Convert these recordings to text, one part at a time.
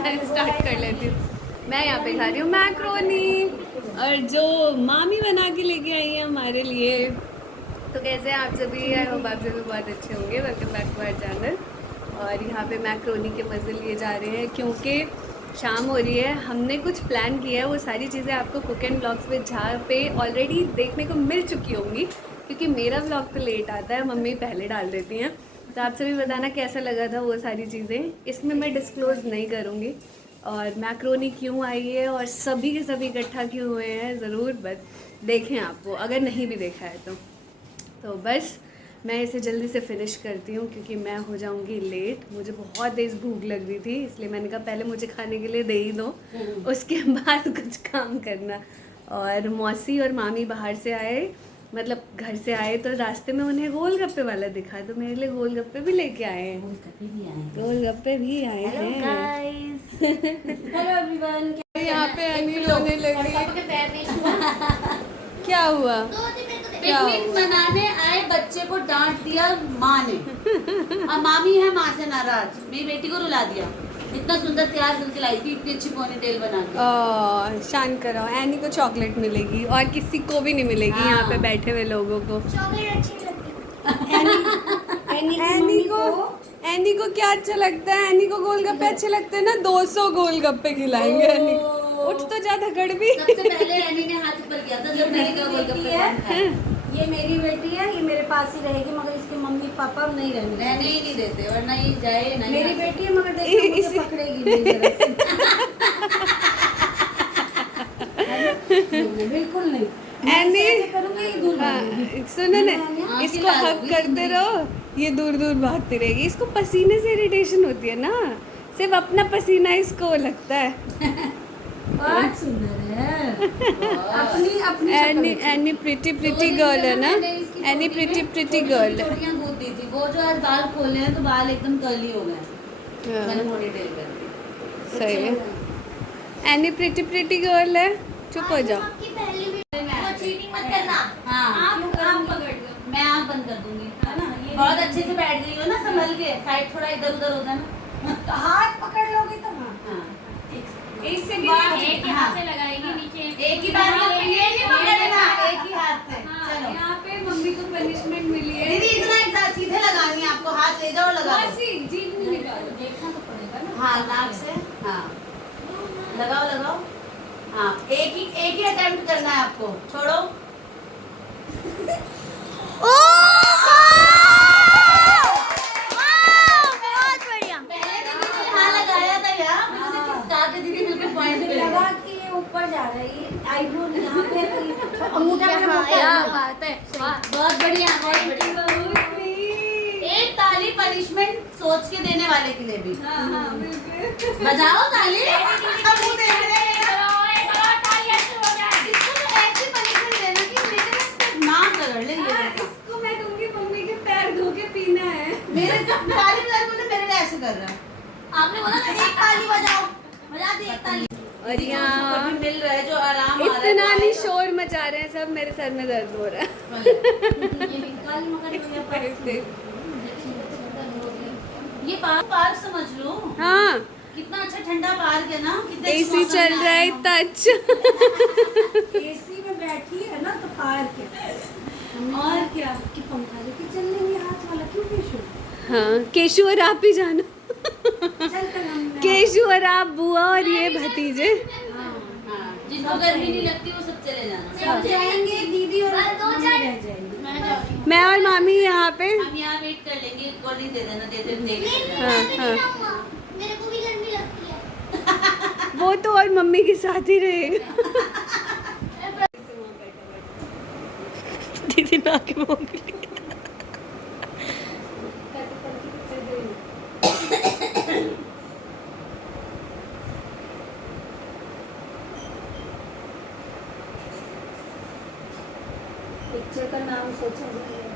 मैं स्टार्ट कर लेती हूँ। मैं यहाँ पे खा रही हूँ मैक्रोनी, और जो मामी बना के लेके आई है हमारे लिए। तो कैसे हैं आप सभी? आई होप आप सभी बहुत अच्छे होंगे। Welcome back to our channel. और यहाँ पे मैक्रोनी के मज़े लिए जा रहे हैं क्योंकि शाम हो रही है। हमने कुछ प्लान किया है, वो सारी चीज़ें आपको कुक एंड ब्लॉग्स में जहाँ पे ऑलरेडी देखने को मिल चुकी होंगी, क्योंकि मेरा ब्लॉग तो लेट आता है, मम्मी पहले डाल देती हैं। तो आप सभी बताना कैसा लगा था वो सारी चीज़ें, इसमें मैं डिस्क्लोज़ नहीं करूँगी। और मैक्रोनी क्यों आई है और सभी के सभी इकट्ठा क्यों हुए हैं, ज़रूर बस देखें आप वो, अगर नहीं भी देखा है तो बस मैं इसे जल्दी से फिनिश करती हूँ क्योंकि मैं हो जाऊँगी लेट। मुझे बहुत तेज़ भूख लग रही थी, इसलिए मैंने कहा पहले मुझे खाने के लिए दे ही दो, उसके बाद कुछ काम करना। और मौसी और मामी बाहर से आए, मतलब घर से आए, तो रास्ते में उन्हें गोलगप्पे वाला दिखा, तो मेरे लिए गोलगप्पे भी लेके आए हैं। गोलगप्पे भी आए हैं। Hello everyone. यहाँ पे अनिल रोने लगी। क्या हुआ? पिकनिक मनाने आए बच्चे को डांट दिया माँ ने, और मामी है माँ से नाराज, मेरी बेटी को रुला दिया। इतना सुंदर तैयार करके लाई थी, इतनी अच्छी पोनीटेल बना के। शांत करो, एनी को चॉकलेट मिलेगी और किसी को भी नहीं मिलेगी। यहाँ पे बैठे हुए लोगों को एनी को क्या अच्छा लगता है? एनी को गोलगप्पे अच्छे लगते हैं ना। 200 गोलगप्पे खिलाएंगे एनी। उठ तो जा धकड़ भी। सबसे पहले एनी ने हाथ ऊपर किया था जब मैंने कहा गोलगप्पे खाए। ये मेरी बेटी है, ये मेरे पास ही रहेगी, मगर इसके मम्मी पापा नहीं रहने ही नहीं देते, वरना ये जाए नहीं। मेरी बेटी है मगर देखो मुझे पकड़ेगी नहीं जरा सी। नहीं, बिल्कुल नहीं। एनी करूँगी ये दूर भागेगी। सुनो ना, इसको हक करते रहो, ये दूर दूर भागती रहेगी। इसको पसीने से इरिटेशन होती है ना, सिर्फ अपना पसीना इसको लगता है। बहुत सुंदर है। अपनी एनी प्रिटी गर्ल है ना। एनी प्रिटी गर्ल है। छोटियां कूद दी थी वो, जो आज बाल खोले हैं तो बाल एकदम कर्ली हो गए। मैंने पोनीटेल कर दी। सही है। एनी प्रिटी गर्ल है। चुप हो जाओ। हाँ, मैं आँख बंद कर दूंगी, है ना। बहुत अच्छे से बैठ गई हो ना, संभल के। साइड थोड़ा इधर उधर हो जाना, हाथ पकड़ लोगी तो हाँ। एक से एक ही हाथ से लगाएगी नीचे, एक ही बार में ये नहीं पकड़ना, एक ही हाथ से। चलो, यहाँ पे मम्मी को पनिशमेंट मिली है। दीदी इतना एक सीधे लगानी है आपको, हाथ ले जाओ लगा दो। जीभ नहीं निकालो। देखना तो पड़ेगा ना। हाँ, नाक से, हाँ लगाओ। हाँ, एक ही अटेम्प्ट करना है आपको, छोड़ो। लगा कि ये ऊपर जा रहा है, ये आईब्रो यहाँ पे अंगूठा बात है। बहुत बढ़िया, बहुत बढ़िया। एक ताली पनिशमेंट सोच के देने वाले के लिए भी। बजाओ ताली। अब वो देख रहे हैं। इसको तो ऐसी पनिशमेंट देना कि मेरे नाम रगड़ ले ये। इसको मैं दूंगी, मम्मी के पैर धो के पीना है। मेरे ताली बजा, बोले मेरे लिए ऐसे कर रहा है। आपने बोला ना एक ताली बजाओ, बजा दी एक ताली। और यहाँ मिल रहा है जो आराम आ रहा है। इतना नहीं शोर मचा रहे हैं सब, मेरे सर में दर्द हो रहा है। ये पार्क समझ लो। हाँ, कितना अच्छा ठंडा पार्क है ना, कितना एसी चल रहा है इतना अच्छा। एसी में बैठी है ना तो पार्क है। और क्या कि पंखा लेके चल लेंगे हाथ वाला, क्यों केशु? हाँ, केशु और आप ही जानो। चल कर हम केशु और आप, बुआ और ये भतीजे। जिसको गर्मी नहीं लगती वो सब चले जाना। सब जाएंगे, दीदी और मम्मी रह जाएंगे। मैं और मामी यहाँ पे। हम यहाँ वेट कर लेंगे, कोल्ड ड्रिंक दे देना, देते हाँ, मेरे को भी गर्मी लगती है। वो तो और मम्मी के साथ ही रहेगा। दीदी ना के मोगली। पिक्चर का नाम सोचा जाए।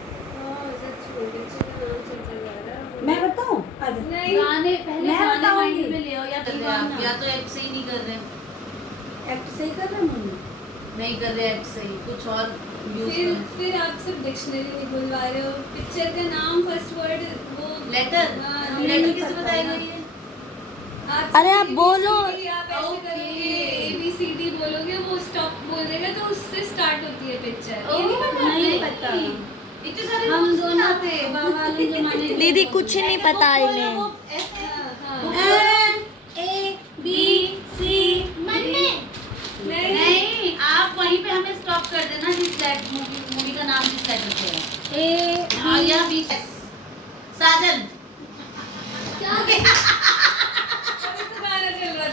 मैं बताऊं? नहीं, गाने पहले मैं गाने बताऊंगी। माइंड में ले आओ, या तो एक्ट सही नहीं कर रहे। एक्ट सही कर रहा हूँ मम्मी। नहीं कर रहे एक्ट सही, कुछ और यूज करो। फिर आप सिर्फ डिक्शनरी नहीं बुलवा रहे हो। पिक्चर का नाम फर्स्ट वर्ड वो लेटर, हाँ, लेटर किसे बताएगा ये? अरे आप बोलो। आप ऐसे करोगे, ABCD बोलोगे, वो स्टॉप बोल देगा, तो उससे स्टार्ट होती है पिक्चर। ये नहीं पता? नहीं पता। इतने सारे हम notes दोनों बनाते हैं। बाबा वाले जमाने के दीदी लोग कुछ नहीं पता इन्हें। वो ऐसे हाँ। A B C मन्ने नहीं, आप वहीं पे हमें स्टॉप कर देना जिस मूवी का नाम जिस लेटर से है। A और यहाँ बीच साजन। क्या अभी तो गाना चल रहा था।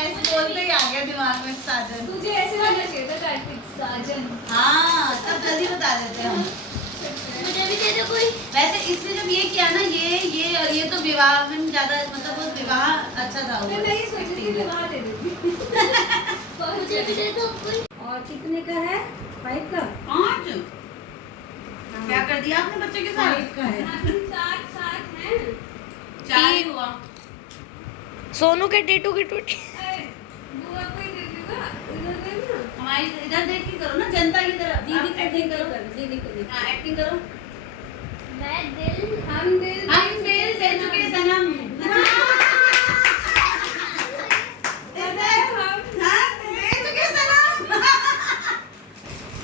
ऐसे बोलते ही आ गया दिमाग में साजन। तुझे ऐसे लगना चाहिए था कार्तिक साजन। हाँ, तब जल्दी बता देते हम। मुझे भी दे दो कोई। वैसे इसने जब ये किया ना, ये और ये तो विवाह में ज्यादा, मतलब वो विवाह अच्छा था वो। मैं नहीं सोच रही थी विवाह दे देती। मुझे भी दे दो कोई। और कितने का है? 5 का? 5 क्या कर दिया आपने बच्चे के साथ? 5 का है। साथ साथ हैं। 4 ही हुआ। सोनू के टेटू की टूटी। अरे, बुआ को ही दे दूंगा, इधर दे ना। हमारी इधर देख के करो ना, जनता की तरफ। दीदी आप को एक्टिंग देख करो। कर, दीदी को देख। हाँ, एक्टिंग करो। मैं दिल हम दिल हम दिल दे चुके सनम।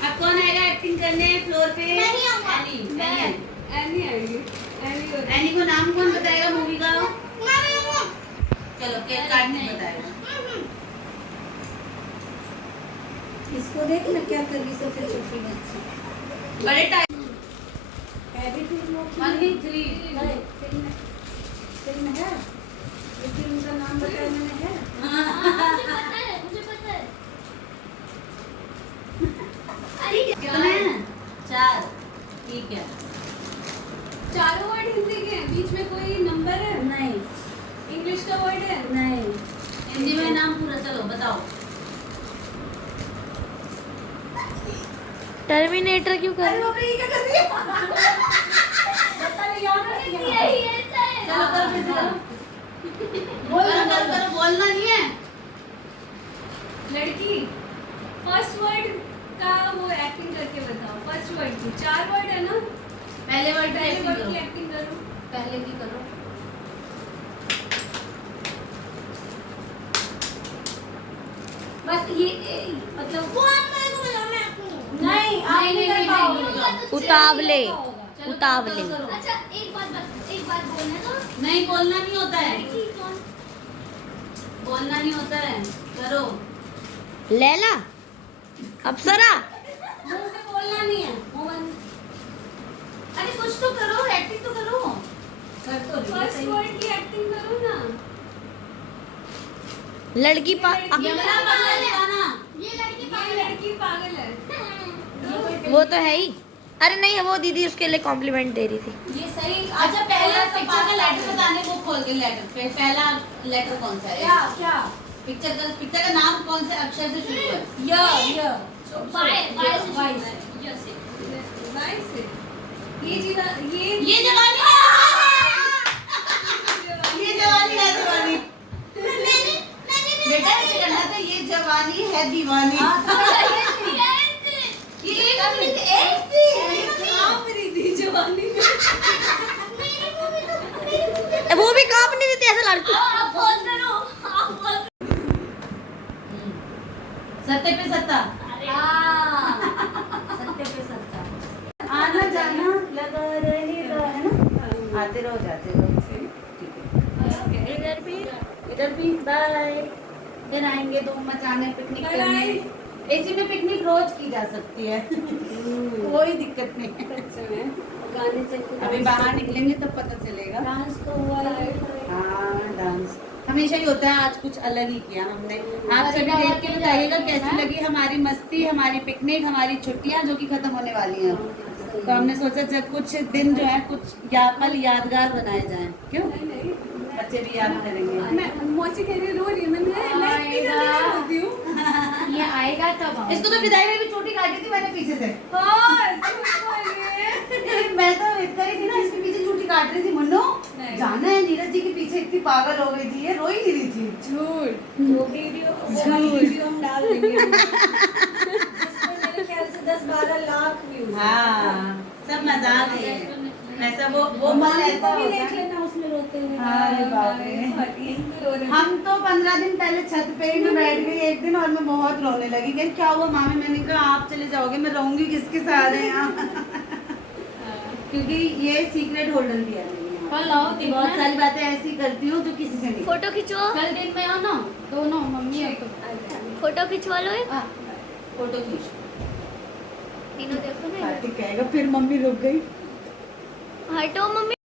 अब कौन आएगा एक्टिंग करने फ्लोर पे? मैं नहीं आऊंगा। एनी, नहीं है। एनी आएगी। एनी होती है। एनी को नाम कौन बताएगा मूवी का? मैं नहीं आऊंगा। चलो केक काट नहीं बताएगा। इसको देख ना क्या कर रही सबसे छोटी बच्ची। बड़े टाइम हैवी फिल्म 1 2 3 फिल्म है। ये फिल्म का नाम बताया मैंने है। मुझे पता है। अरे कितने हैं? 4 ठीक है। चारों वर्ड हिंदी के हैं, बीच में कोई नंबर है? नहीं इंग्लिश का वर्ड है? नहीं। हिंदी में नाम पूरा चलो बताओ। टर्मिनेटर क्यों कर रही हो? यही ऐसा है। चलो करो फिर से करो। करो बोलना नहीं है। लड़की फर्स्ट वर्ड का वो एक्टिंग करके बताओ। फर्स्ट वर्ड की 4 वर्ड है ना? पहले वर्ड पे पहले एक्टिंग वर्ड करो। की एक्टिंग करो। पहले की करो। बस ये मतलब वो आप मेरे को बताओ, मैं आपको। नहीं आप नहीं कर पाओगे। उतावले चलो उतावले। करो, करो। अच्छा एक बात बोलने दो। नहीं बोलना नहीं होता है। लड़की कौन? बोलना नहीं होता है। करो। लैला अप्सरा। मुंह से बोलना नहीं है। मुंह बंद अरे कुछ तो करो, एक्टिंग तो करो। कर तो रही है फर्स्ट सही। वर्ड की एक्टिंग करो ना। लड़की यमुना पागल है ना? ये लड़की ये पागल है। लड़की पागल है। वो तो है ही। अरे नहीं, वो दीदी उसके लिए कॉम्प्लीमेंट दे रही थी। ये सही। अच्छा पहला पिक्चर का लेटर बताने को खोल के लेटर पे पहला लेटर कौन सा क्या है? क्या? पिक्चर का नाम कौन से अक्षर से शुरू है? य बाय बाय से बाय शुरू से। है। यस से। बाय से। ये ये जवानी है। ये जवानी है दीवानी। बेटा ऐसे करना था, ये जवानी है दीवानी। ये मेरी दी जवानी में। वो भी कांप नहीं देती ऐसा लड़की। आप बोल करो। आप बोल। सत्ते पे सत्ता। सत्य पे सत्ता। आना जाना लगा रहेगा, है ना? आते रहो जाते रहो। ठीक है। इधर भी बाय। इधर आएंगे तो मचाने पिकनिक Bye करने। bye। एसी में पिकनिक रोज की जा सकती है। कोई दिक्कत नहीं है। सच में। गाने से अभी बाहर निकलेंगे तब पता चलेगा। डांस तो हुआ है। हाँ डांस हमेशा ही होता है, आज कुछ अलग ही किया हमने। आप सभी देख के बताइएगा कैसी लगी हमारी मस्ती, हमारी पिकनिक, हमारी छुट्टियां जो कि खत्म होने वाली हैं। तो हमने सोचा जब कुछ दिन जो है कुछ पल यादगार बनाए जाएं। क्यों? नहीं बच्चे भी याद करेंगे। मैं मौसी कह रही रो रही है। मैं इतनी जल्दी नहीं रोती हूँ। ये आएगा तब। इसको तो विदाई में भी चोटी काटी थी मैंने पीछे से। हाँ, झूठ बोल रही है। मैं तो इतना ही थी ना, इसके पीछे चोटी काट रही थी। मुन्नो नहीं। जाना है नीरज जी के पीछे इतनी पागल हो गई थी, ये रो ही नहीं रही थी। झूठ। वो वीडियो हम डाल देंगे। जिसमें मेरे ख्याल से 10-12 लाख व्यूज। हाँ सब मजाक है। ऐसा वो पल ऐसा भी होता देख है। लेना उसमें रोते हुए। अरे बाप रे। हम तो 15 दिन पहले छत पे ही मैं बैठ गई एक दिन और मैं बहुत रोने लगी कि क्या हुआ मामी, मैंने कहा आप चले जाओगे मैं रहूंगी किसके सहारे यहाँ। क्योंकि ये सीक्रेट होल्डर भी है मेरे यहाँ। कल आओ दिन बहुत में, सारी बातें ऐसी करती हूँ जो किसी से नहीं। फोटो खिंचो, कल दिन में आओ ना दोनों मम्मी और तुम। फोटो खिंचवा लो एक। फोटो खींच। तीनों देखो ना इधर। कार्तिक कहेगा फिर मम्मी रुक गई। हटो मम्मी।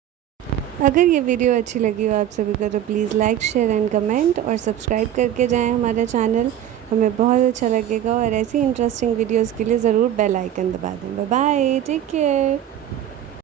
अगर ये वीडियो अच्छी लगी हो आप सभी को तो please like share and comment और सब्सक्राइब करके जाएं हमारा चैनल, हमें बहुत अच्छा लगेगा। और ऐसी इंटरेस्टिंग वीडियोस के लिए ज़रूर बेल आइकन दबा दें। Bye bye, take care.